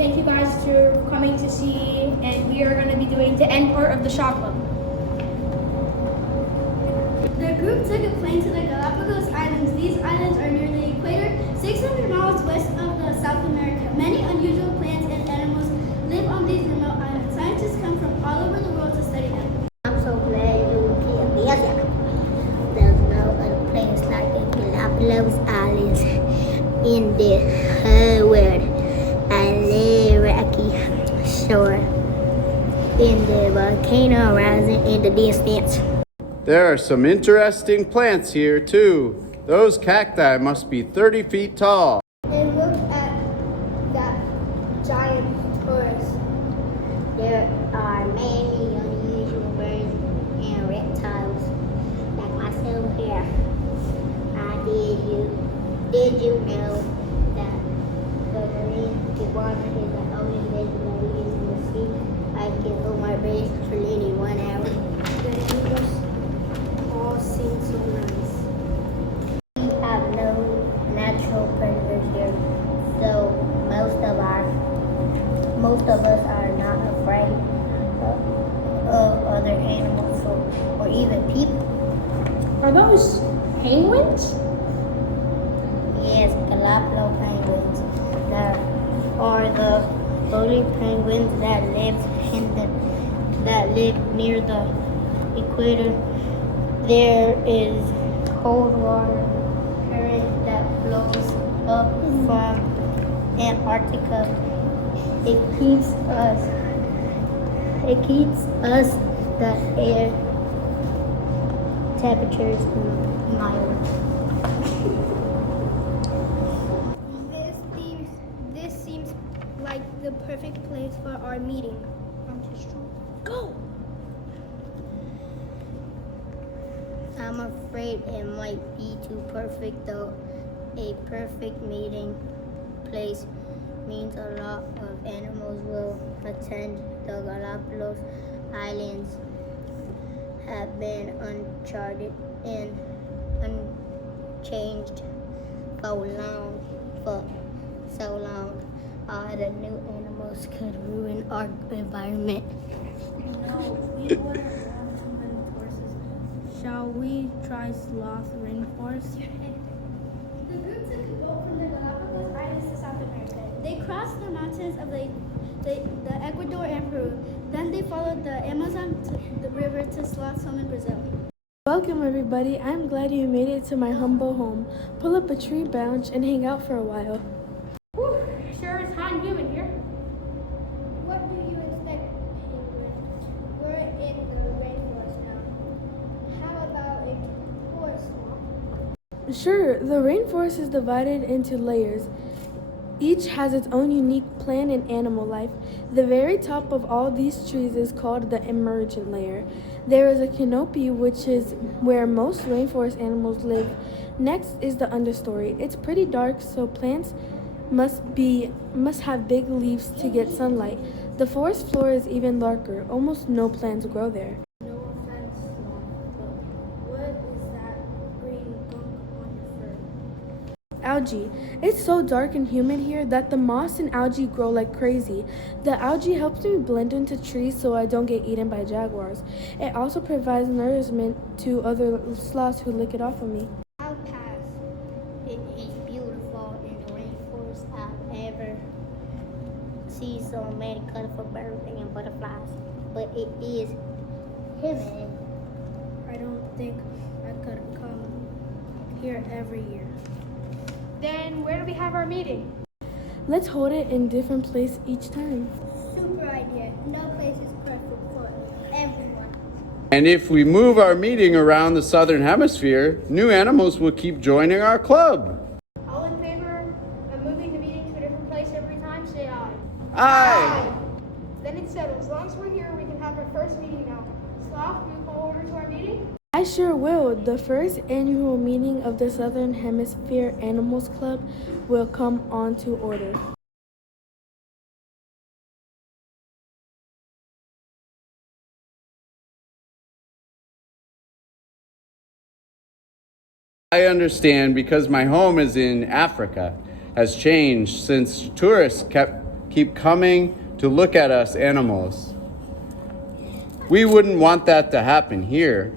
thank you guys for coming to see, and we are going to be doing the end part of the S.H.A Club. The group took a plane to the Galapagos Islands. These islands are near the equator, 600 miles west of South America. Many unusual plants and animals live on these remote islands. Scientists come from all over the world to study them. I'm so glad you came here. There's no other place like the Galapagos Islands in the whole world. I live rocky shore in the volcano rising in the distance. There are some interesting plants here too. Those cacti must be 30 feet tall. And look at that giant torus. There are many unusual birds and reptiles like myself here. Did you know that the marine iguana is the only legendary in the sea? I can hold my breath for nearly 1 hour. The animals all seem so nice. We have no natural predators here, so most of us are not afraid of other animals or even people. Are those penguins? Yes, Galapagos penguins. There are the only penguins that live near the equator. There is cold water current that flows up from Antarctica. It keeps the air temperatures mild. This seems like the perfect place for our meeting. I'm too strong. Go! I'm afraid it might be too perfect though. A perfect meeting place means a lot of animals will attend. The Galapagos Islands have been uncharted and unchanged for so long. All the new animals could ruin our environment. No, we don't want to have too many horses. Shall we try sloth rainforest? The group took a boat from the Galapagos Islands to South America. They crossed the mountains of the Ecuador and Peru. Then they followed the Amazon river to sloth's home in Brazil. Welcome everybody, I'm glad you made it to my humble home. Pull up a tree branch and hang out for a while. Whew, sure is hot and humid here. What do you expect, penguin? We're in the rainforest now. How about a forest swamp? Sure, the rainforest is divided into layers. Each has its own unique plant and animal life. The very top of all these trees is called the emergent layer. There is a canopy, which is where most rainforest animals live. Next is the understory. It's pretty dark, so plants must have big leaves to get sunlight. The forest floor is even darker. Almost no plants grow there. No offense, Sloth, but what is that green gunk on your fur? Algae. It's so dark and humid here that the moss and algae grow like crazy. The algae helps me blend into trees so I don't get eaten by jaguars. It also provides nourishment to other sloths who lick it off of me. I'll pass. It is beautiful in the rainforest. I've ever seen so many colorful birds and butterflies, but it is humid. I don't think I could come here every year. Then where do we have our meeting? Let's hold it in different place each time. Super idea. No place is perfect for everyone. And if we move our meeting around the Southern Hemisphere, new animals will keep joining our club. All in favor of moving the meeting to a different place every time, say aye. Aye. Then it's settled. As long as we're here, we can have our first meeting now. Sloth, will you call order to our meeting? I sure will. The first annual meeting of the Southern Hemisphere Animals Club will come on to order. I understand because my home is in Africa has changed since tourists kept keep coming to look at us animals. We wouldn't want that to happen here.